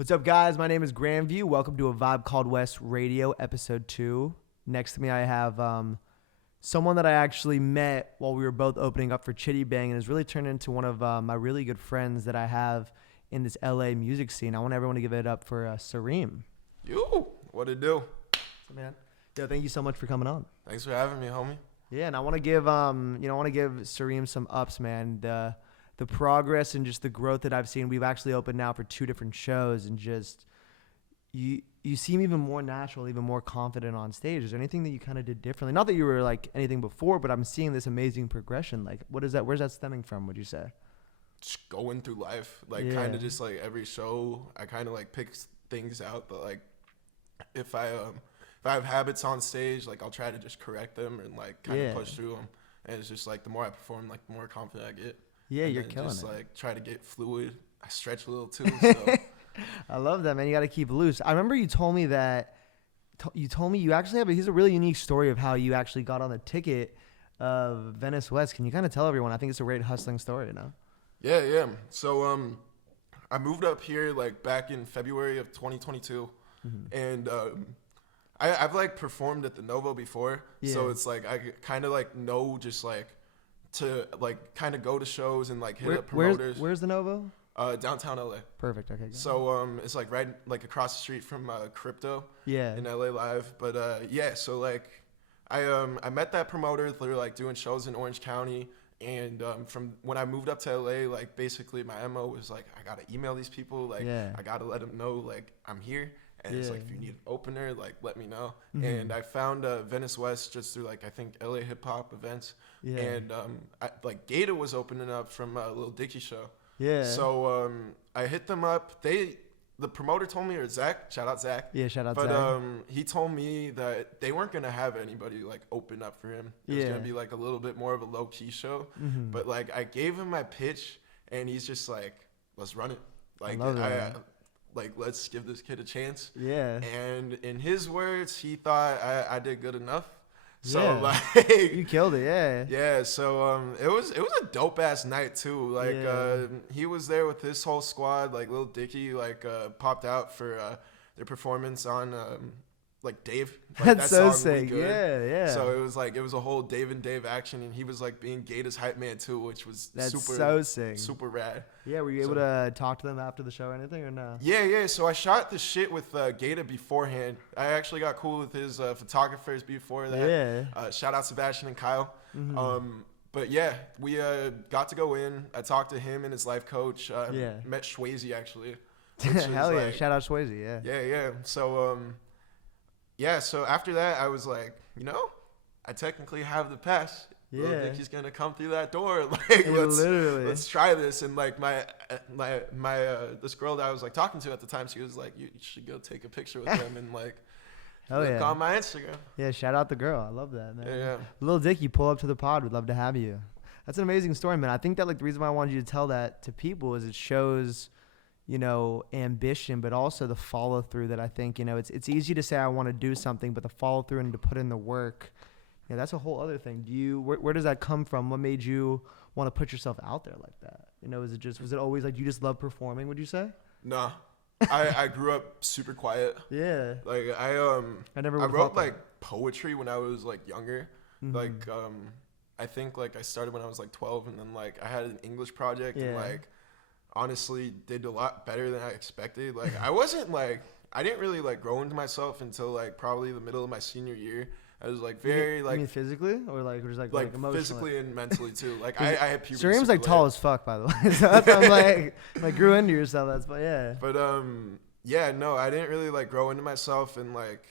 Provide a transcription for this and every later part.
What's up, guys? My name is Grandview. Welcome to A Vibe Called West Radio, Episode 2. Next to me, I have someone that I actually met while we were both opening up for Chiddy Bang and has really turned into one of my really good friends that I have in this LA music scene. I want everyone to give it up for Sareem. Yo, what it do? Man, yo, thank you so much for coming on. Thanks for having me, homie. Yeah, and I want to give Sareem some ups, man. The progress and just the growth that I've seen. We've actually opened now for 2 different shows, and just you seem even more natural, even more confident on stage. Is there anything that you kind of did differently? Not that you were like anything before, but I'm seeing this amazing progression. Like, what is that? Where's that stemming from, would you say? Just going through life, like Yeah. kind of just like every show, I kind of like pick things out that like if I have habits on stage, like I'll try to just correct them and like kind of push through them. And it's just like the more I perform, like the more confident I get. Yeah, and you're then killing just, it. Like try to get fluid. I stretch a little too. So I love that, man. You got to keep loose. I remember you told me that. You told me you actually have. Here's a really unique story of how you actually got on the ticket of Venice West. Can you kind of tell everyone? I think it's a great hustling story, you know? yeah. So I moved up here like back in February of 2022, and I've like performed at the Novo before, so it's like I kind of like know just like to like kind of go to shows and like hit up promoters. Where's the Novo? Downtown LA. Perfect. Okay. Good. So it's like right like across the street from Crypto Yeah. in LA Live. But yeah, so like I met that promoter. They were like doing shows in Orange County. And from when I moved up to LA, like basically my MO was like, I gotta email these people, like I gotta let them know like I'm here, and it's like if you need an opener, like let me know. And I found Venice West just through like I think LA hip hop events, and like GATA was opening up from Lil Dicky show. Yeah. So I hit them up. The promoter told me, or Zach, shout out Zach. Yeah, shout out Zach. But he told me that they weren't gonna have anybody like open up for him. It was gonna be like a little bit more of a low key show. But like I gave him my pitch, and he's just like, "Let's run it." Like like let's give this kid a chance. Yeah. And in his words, he thought I did good enough. So like you killed it, yeah. So it was a dope ass night too. Like he was there with his whole squad. Like Lil Dicky like popped out for their performance on like Dave. Like, that's so sick. Yeah. So it was a whole Dave and Dave action, and he was like being GATA's hype man too, which was so sick, super rad. Yeah, were you able to talk to them after the show or anything, or no? Yeah. So I shot the shit with GATA beforehand. I actually got cool with his photographers before that. Yeah. Shout out Sebastian and Kyle. But yeah, we got to go in. I talked to him and his life coach. Met Swayze actually. Hell yeah! Shout out Swayze. Yeah. So so after that, I was like, I technically have the pass. Yeah. Lil Dicky's gonna come through that door. Like, let's try this. And like my this girl that I was like talking to at the time, she was like, you should go take a picture with them and like look on my Instagram. Yeah, shout out the girl. I love that, man. Yeah. Lil Dicky, pull up to the pod. We'd love to have you. That's an amazing story, man. I think that like the reason why I wanted you to tell that to people is it shows, ambition, but also the follow through that I think, it's easy to say I want to do something, but the follow through and to put in the work, that's a whole other thing. Where does that come from? What made you want to put yourself out there like that? Was it always like you just love performing, would you say? No. I grew up super quiet. Yeah. Like I wrote like poetry when I was like younger. Like I think like I started when I was like 12, and then like I had an English project and like honestly did a lot better than I expected. Like I didn't really like grow into myself until like probably the middle of my senior year. I was like very you mean physically or like just like emotionally? Physically and mentally too. Like I had puberty. Sareem's like tall as fuck, by the way. So that's why I'm like grew into yourself. That's but yeah. But no, I didn't really like grow into myself, and like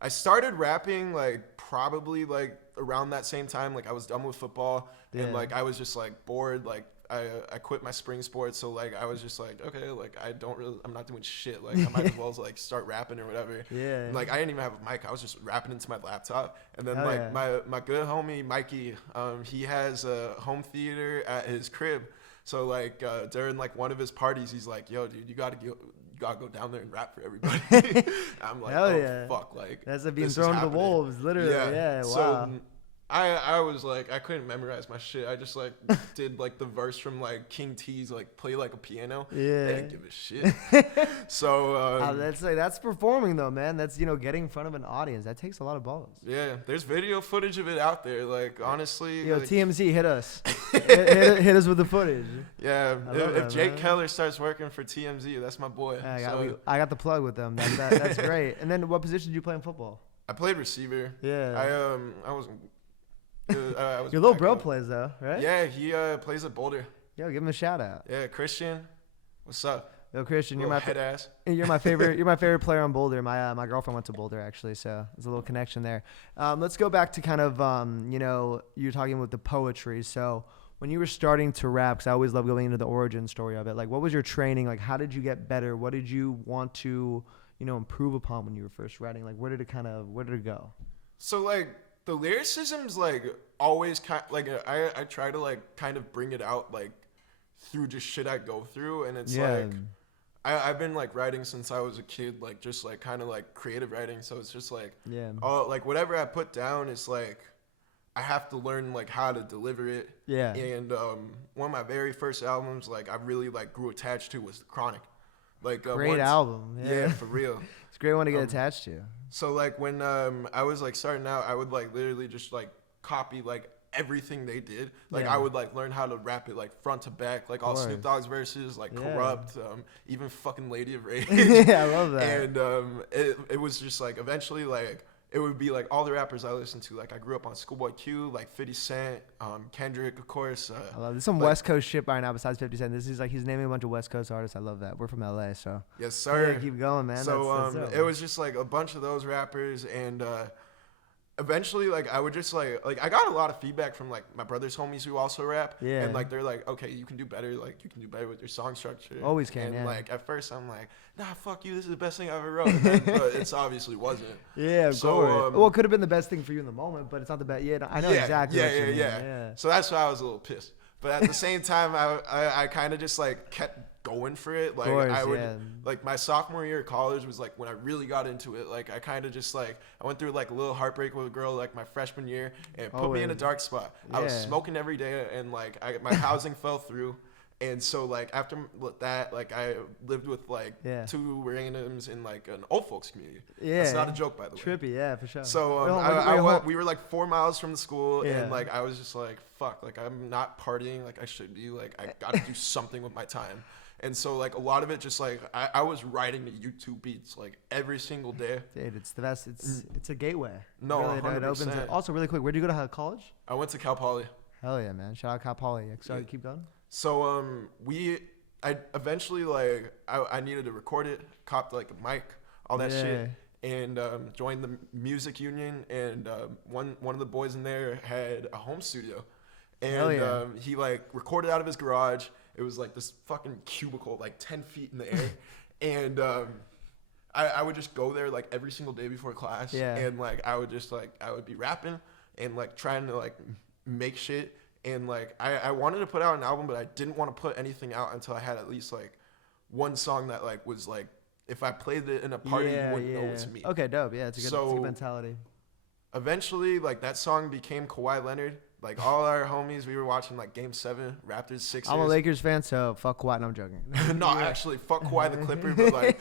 I started rapping like probably like around that same time. Like I was done with football and like I was just like bored. Like I quit my spring sports, so like I was just like, okay, like I'm not doing shit. Like I might as well like start rapping or whatever. Yeah. And, like I didn't even have a mic. I was just rapping into my laptop. And then my good homie Mikey, he has a home theater at his crib. So like during like one of his parties, he's like, yo, dude, you gotta go down there and rap for everybody. I'm like, fuck, like that's being thrown to the wolves, literally. Yeah. Wow. So I was like, I couldn't memorize my shit. I just like did like the verse from like King T's like Play Like a Piano. Yeah. They didn't give a shit. So that's performing though, man. That's, you know, getting in front of an audience. That takes a lot of balls. yeah, there's video footage of it out there. Like honestly, Yo, like, TMZ, hit us. hit us with the footage. yeah. love If that, Jake man. Keller starts working for TMZ, that's my boy. I got the plug with them. That's great. And then what position did you play in football? I played receiver. Yeah. I wasn't. Your little bro plays though, right? Yeah, he plays at Boulder. Yo, give him a shout out. Yeah, Christian, what's up? Yo, Christian, Little head ass. You're my favorite. You're my favorite player on Boulder. My girlfriend went to Boulder actually, so there's a little connection there. Let's go back to kind of you know, you're talking with the poetry. So when you were starting to rap, because I always love going into the origin story of it. Like, what was your training? Like, how did you get better? What did you want to, you know, improve upon when you were first writing? Like, where did it go? So like the lyricism's like always kind like I try to like kind of bring it out like through just shit I go through, and it's like I've been like writing since I was a kid, like just like kind of like creative writing. So it's just like like whatever I put down is like I have to learn like how to deliver it. Yeah. And one of my very first albums like I really like grew attached to was The Chronic. Like great album. Yeah, for real. It's a great one to get attached to. So like when I was like starting out, I would like literally just like copy like everything they did. Like I would like learn how to rap it like front to back, like all Snoop Dogg's verses, like Corrupt, even fucking Lady of Rage. Yeah, I love that. And it was just like eventually like it would be like all the rappers I listened to. Like I grew up on Schoolboy Q, like 50 Cent, Kendrick, of course. I love this. Some like, West Coast shit right now besides 50 Cent. This is like he's naming a bunch of West Coast artists. I love that. We're from LA, so yes, sir. Yeah, keep going, man. So that's it was just like a bunch of those rappers, and eventually like I would just like I got a lot of feedback from like my brother's homies who also rap. Yeah. And like they're like, okay, you can do better. Like you can do better with your song structure. Always can. And like at first I'm like, nah, fuck you. This is the best thing I ever wrote. But it's obviously wasn't. Yeah. Of course. Well, it could have been the best thing for you in the moment, but it's not the best. Yeah. I know exactly. Yeah. So that's why I was a little pissed. But at the same time, I kind of just like kept going for it. Like I would like my sophomore year of college was like when I really got into it. Like I kind of just like I went through like a little heartbreak with a girl like my freshman year, and it put me in a dark spot. I was smoking every day, and like my housing fell through. And so like after that, like I lived with like two randoms in like an old folks community. Yeah, that's not a joke, by the way. Trippy, yeah, for sure. So we were like 4 miles from the school, and like I was just like, fuck, like I'm not partying like I should be. Like I gotta do something with my time. And so like a lot of it just like I was writing the YouTube beats like every single day. Dude, it's the best. It's a gateway. No, really, 100%. It opens it. Also, really quick, where'd you go to college? I went to Cal Poly. Hell yeah, man! Shout out Cal Poly. Sorry, keep going. So I eventually like I needed to record it, copped like a mic, all that shit, and joined the music union. And one of the boys in there had a home studio, and he like recorded out of his garage. It was like this fucking cubicle, like 10 feet in the air, and I would just go there like every single day before class, and like I would just like I would be rapping and like trying to like make shit. And like I wanted to put out an album, but I didn't want to put anything out until I had at least like one song that like was like if I played it in a party, you wouldn't know it's me. Okay, dope. Yeah, it's a good mentality. Eventually, like that song became Kawhi Leonard. Like all our homies, we were watching like Game 7, Raptors, Sixers. I'm a Lakers fan, so fuck Kawhi. No, I'm joking. No, actually, fuck Kawhi the Clipper. But like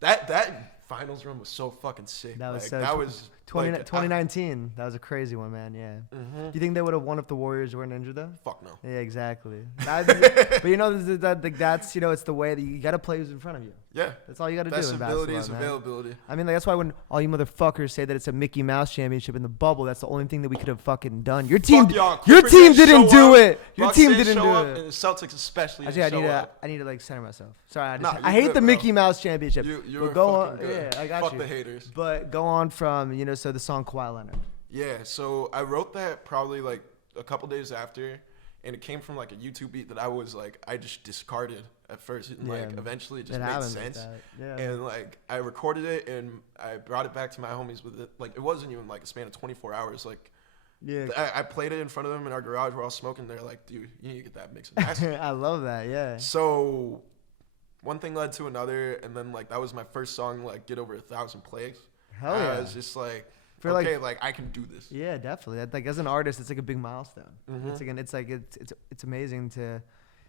that finals run was so fucking sick. That was like, that was 2019. That was a crazy one, man. Yeah. Mm-hmm. Do you think they would have won if the Warriors weren't injured though? Fuck no. Yeah, exactly. But you know that's you know it's the way that you got to play who's in front of you. Yeah. That's all you got to do. Best ability is availability. I mean, like, that's why when all you motherfuckers say that it's a Mickey Mouse championship in the bubble, that's the only thing that we could have fucking done. Your team didn't do it. Your team didn't do it. And the Celtics especially. Actually, I need to like center myself. Sorry, I hate the Mickey Mouse championship. You're fucking good. Yeah, I got you. Fuck the haters. But go on from so the song Kawhi Leonard. Yeah, so I wrote that probably like a couple days after, and it came from like a YouTube beat that I just discarded at first, and like eventually it just made sense. And like I recorded it and I brought it back to my homies with it. Like it wasn't even like a span of 24 hours. Like I played it in front of them in our garage. We're all smoking. They're like, dude, you need to get that mix and master. I love that. Yeah. So one thing led to another, and then like that was my first song like get over 1,000 plays. Hell yeah. I was just like, For okay, like I can do this. Yeah, definitely. Like as an artist, it's like a big milestone. Mm-hmm. It's amazing to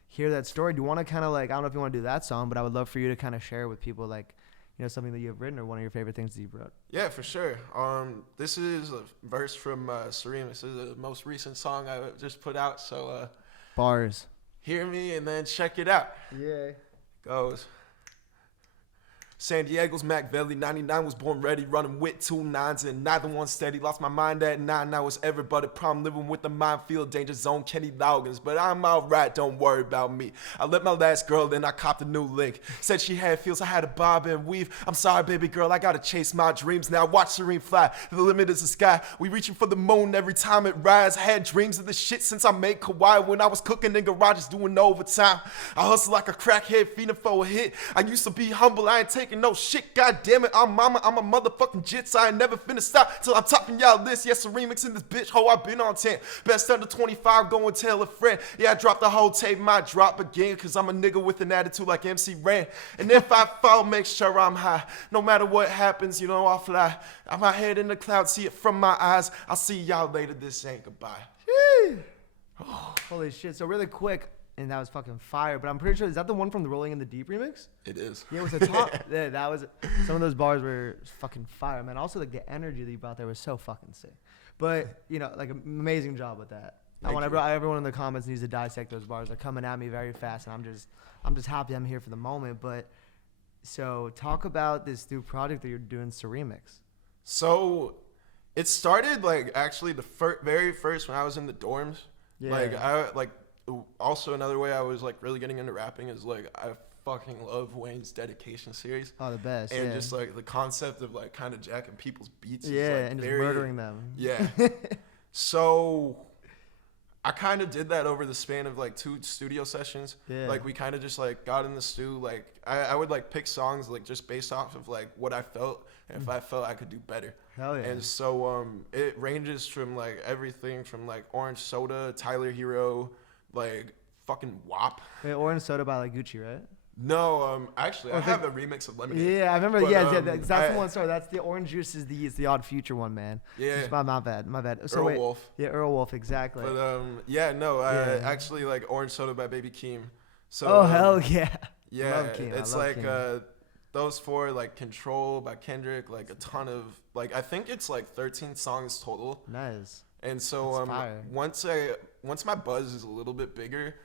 hear that story. Do you want to kind of like, I don't know if you want to do that song, but I would love for you to kind of share with people like, you know, something that you have written or one of your favorite things that you've wrote. Yeah, for sure. This is a verse from Sareem. This is the most recent song I just put out. So Bars. hear me and then check it out. Yeah. Goes. San Diego's Mac Valley, 99 was born ready, running with 2 nines and neither one steady. Lost my mind at 9, now it's every but a problem, living with the minefield, danger zone, Kenny Loggins. But I'm alright, don't worry about me. I let my last girl, then I copped a new link. Said she had feels, I had a bob and weave. I'm sorry, baby girl, I gotta chase my dreams. Now watch Sareem fly, the limit is the sky. We reaching for the moon every time it rise. Had dreams of this shit since I made Kawhi. When I was cooking in garages doing overtime. I hustle like a crackhead, feeding for a hit. I used to be humble, I ain't taking no shit, god damn it, I'm mama, I'm a motherfucking jits, I ain't never finna stop till I'm topping y'all list. Yes, a remix in this bitch, ho, I been on 10. Best under 25, go and tell a friend. Yeah, I dropped the whole tape, might drop again, cause I'm a nigga with an attitude like MC Ren. And if I fall, make sure I'm high. No matter what happens, you know I'll fly. I'm my head in the clouds, see it from my eyes. I'll see y'all later, this ain't goodbye. Holy shit. So really quick, and that was fucking fire. But I'm pretty sure, is that the one from the Rolling in the Deep remix? It is. Yeah, it was a top. Yeah, that was, some of those bars were fucking fire, man. Also, like the energy that you brought there was so fucking sick. But, you know, like amazing job with that. I want everyone in the comments needs to dissect those bars. They're coming at me very fast, and I'm just happy I'm here for the moment. But so talk about this new project that you're doing, Ceremix. So it started like actually the very first when I was in the dorms. Yeah. Also another way I was like really getting into rapping is like I fucking love Wayne's Dedication series. Oh, the best. And yeah. just like the concept of like kind of jacking people's beats. Yeah, is, like, and very, just murdering them. Yeah. So I kind of did that over the span of like 2 studio sessions. Yeah. Like we kind of just like got in the stew. Like I would like pick songs like just based off of like what I felt and if I felt I could do better. Hell yeah. And so it ranges from like everything from like Orange Soda, Tyler Hero, like fucking WAP. Wait, Orange Soda by like Gucci, right? No, actually, I have a remix of Lemonade. Yeah, I remember. But, That's the one. Sorry, that's the Orange Juice is the Odd Future one, man. Yeah. It's my bad. So Earl wait, Wolf. Yeah, Earl Wolf, exactly. But actually like Orange Soda by Baby Keem. So oh hell yeah. Yeah, Love Keem. it's like those 4 like Control by Kendrick, like a ton of like I think it's like 13 songs total. Nice. And so once my buzz is a little bit bigger,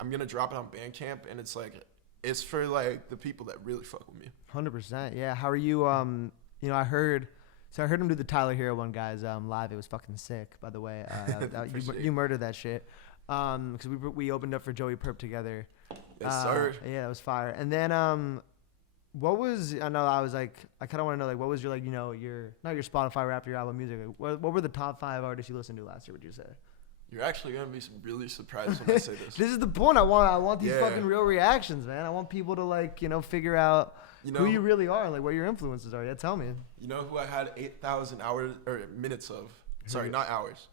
I'm gonna drop it on Bandcamp, and it's for like the people that really fuck with me. 100%. Yeah. How are you? You know, I heard him do the Tyler Hero one, guys. Live. It was fucking sick. By the way, you murdered that shit. Because we opened up for Joey Purp together. Yes, sir. Yeah, that was fire. And then what was, I know I was like, I kind of want to know, like, what was your, like, you know, not your Spotify rap, your album music. Like, what were the top 5 artists you listened to last year, would you say? You're actually going to be really surprised when I say this. This is the point. I want these fucking real reactions, man. I want people to, like, you know, figure out who you really are and, like, what your influences are. Yeah, tell me. You know who I had 8,000 hours or minutes of? Sorry, not hours.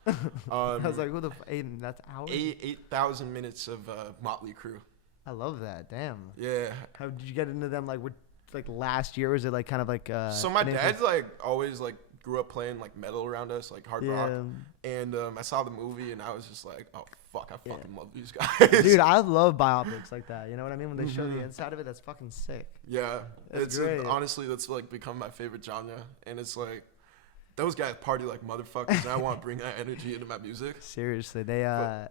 I was like, who the that's hours? 8,000 minutes of Motley Crue. I love that. Damn. Yeah. How did you get into them? Like last year? Or is it like kind of like? So my dad's like always like grew up playing like metal around us, like hard rock. And I saw the movie and I was just like, oh fuck, I fucking love these guys. Dude, I love biopics like that. You know what I mean? When they show the inside of it, that's fucking sick. Yeah, it's great. Honestly, that's like become my favorite genre, and it's like. Those guys party like motherfuckers, and I want to bring that energy into my music. Seriously, they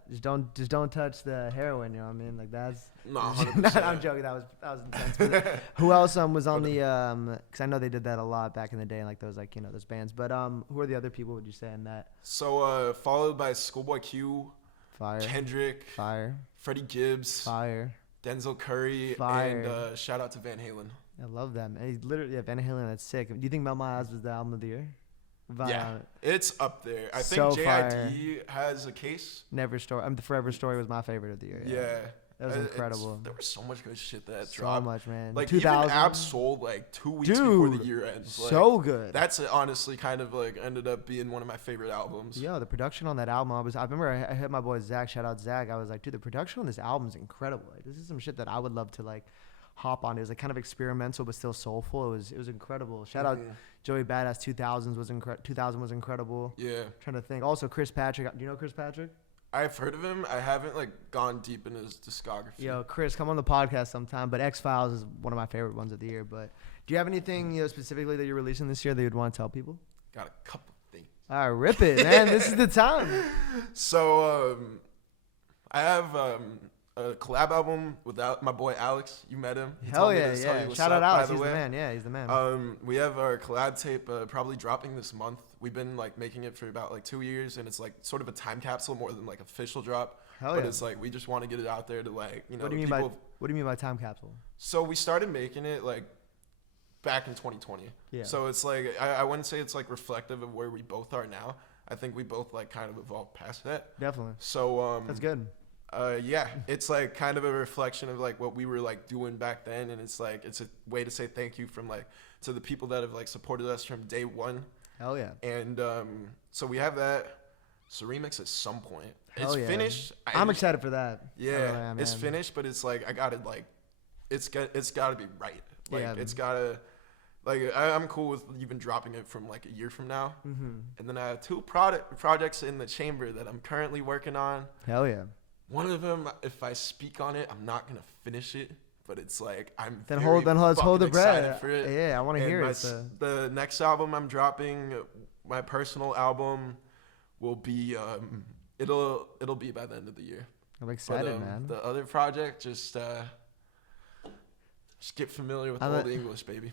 just don't touch the heroin. You know what I mean? Like that's. No, 100%. I'm joking. That was intense. But who else was on the? Because I know they did that a lot back in the day, and like those those bands. But who are the other people? Would you say in that? So followed by Schoolboy Q, Fire, Kendrick, Fire, Freddie Gibbs, Fire, Denzel Curry, Fire. And shout out to Van Halen. I love them. And literally, Van Halen. That's sick. Do you think Melt My Eyes was the album of the year? Yeah, it's up there. I So think fire. JID has a case. Never Story. The Forever Story was my favorite of the year. Yeah. That was incredible. There was so much good shit that So dropped. much, man. Like 2000. even Ab sold like 2 weeks before the year ends. Like, so good. That's honestly kind of like ended up being one of my favorite albums. Yo, the production on that album, I remember I hit my boy Zach, shout out Zach. I was like, dude, the production on this album is incredible. Like, this is some shit that I would love to like hop on. It was like kind of experimental but still soulful. It was incredible. Shout out Joey Badass. 2000 was incredible. Yeah. Trying to think. Also Chris Patrick. Do you know Chris Patrick? I've heard of him. I haven't like gone deep in his discography. Yo, Chris, come on the podcast sometime. But X-Files is one of my favorite ones of the year. But do you have anything specifically that you're releasing this year that you'd want to tell people? Got a couple things. All right, rip it, man. This is the time. So I have a collab album with my boy Alex. You met him. Hell yeah. Shout out Alex. He's the man. Yeah, he's the man. We have our collab tape probably dropping this month. We've been like making it for about like 2 years, and it's like sort of a time capsule more than like official drop. Hell but yeah. it's like we just want to get it out there to like, you know, What do you mean by time capsule? So we started making it like back in 2020. Yeah. So it's like I wouldn't say it's like reflective of where we both are now. I think we both like kind of evolved past that. Definitely. So that's good. Yeah, it's like kind of a reflection of like what we were like doing back then, and it's like it's a way to say thank you from like to the people that have like supported us from day one. Hell yeah. And so we have that Sareem at some point. Hell it's finished. I'm excited for that. Yeah, it's finished, but it's like I got it like it's got to be right. Like it's gotta. Like I'm cool with even dropping it from like a year from now. Mm-hmm. And then I have 2 projects in the chamber that I'm currently working on. Hell yeah. One of them, if I speak on it, I'm not gonna finish it, but it's like I'm let's very hold the breath. excited for it. Yeah, I want to hear it. The next album I'm dropping, my personal album, will be it'll be by the end of the year. I'm excited, man. The other project, just get familiar with all the English, baby.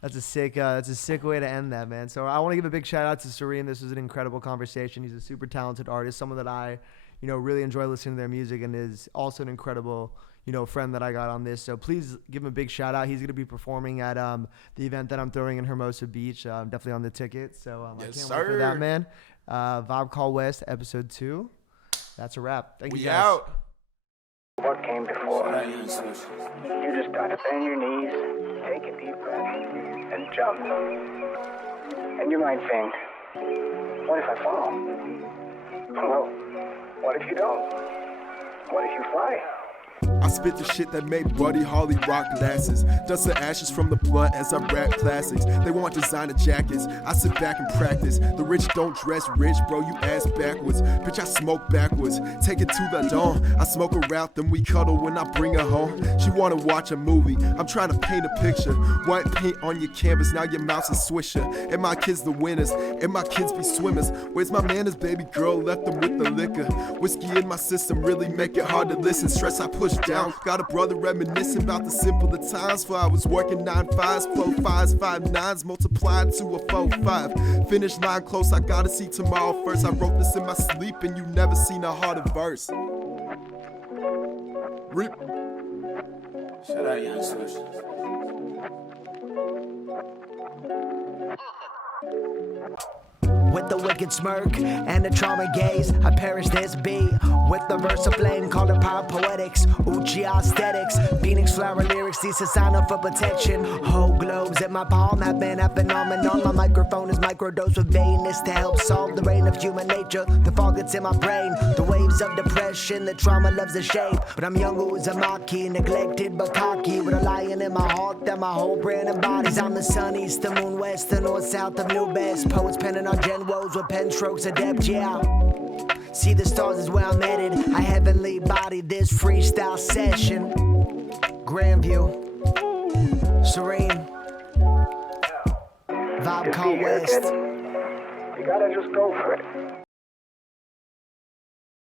That's a sick way to end that, man. So I want to give a big shout out to Sareem. This was an incredible conversation. He's a super talented artist, someone that I, really enjoy listening to their music, and is also an incredible, friend that I got on this. So please give him a big shout out. He's going to be performing at the event that I'm throwing in Hermosa Beach. I'm definitely on the ticket. So I can't wait for that, man. Vibe Call West, episode 2. That's a wrap. Thank you guys. Out. What came before? You just gotta bend your knees, take a deep breath, and jump. And you might think, what if I fall? Well, what if you don't? What if you fly? I spit the shit that made Buddy Holly rock glasses. Dust the ashes from the blunt as I rap classics. They want designer jackets, I sit back and practice. The rich don't dress rich, bro, you ass backwards. Bitch, I smoke backwards, take it to the dawn. I smoke her out, then we cuddle when I bring her home. She wanna watch a movie, I'm trying to paint a picture. White paint on your canvas, now your mouth's a swisher. And my kids the winners, and my kids be swimmers. Where's my manners, baby girl, left them with the liquor. Whiskey in my system really make it hard to listen. Stress I push down, got a brother reminiscing about the simpler times. For I was working 9-5s, 4-5s, 5-9s, multiplied to a 4-5. Finish line close, I gotta see tomorrow first. I wrote this in my sleep and you never seen a harder verse. Rip. Shout out Young Swish. With the wicked smirk and the charming gaze, I perish this beat. With the verse of flame, call it power poetics, Uchi aesthetics, Phoenix flower lyrics, these are sign up for protection. Whole globes in my palm have been a phenomenon. My microphone is microdosed with vainness to help solve the reign of human nature. The fog that's in my brain, the waves of depression, the trauma loves the shape. But I'm young Uzumaki, neglected but cocky, with a lion in my heart that my whole brain embodies. I'm the sun, east, the moon, west, the north, south of New Best. Poets penning on gen woes with pen strokes of depth, yeah. See the stars is where I'm headed. I heavenly body this freestyle session. Grandview, Sareem, Vibe Call West. You gotta just go for it.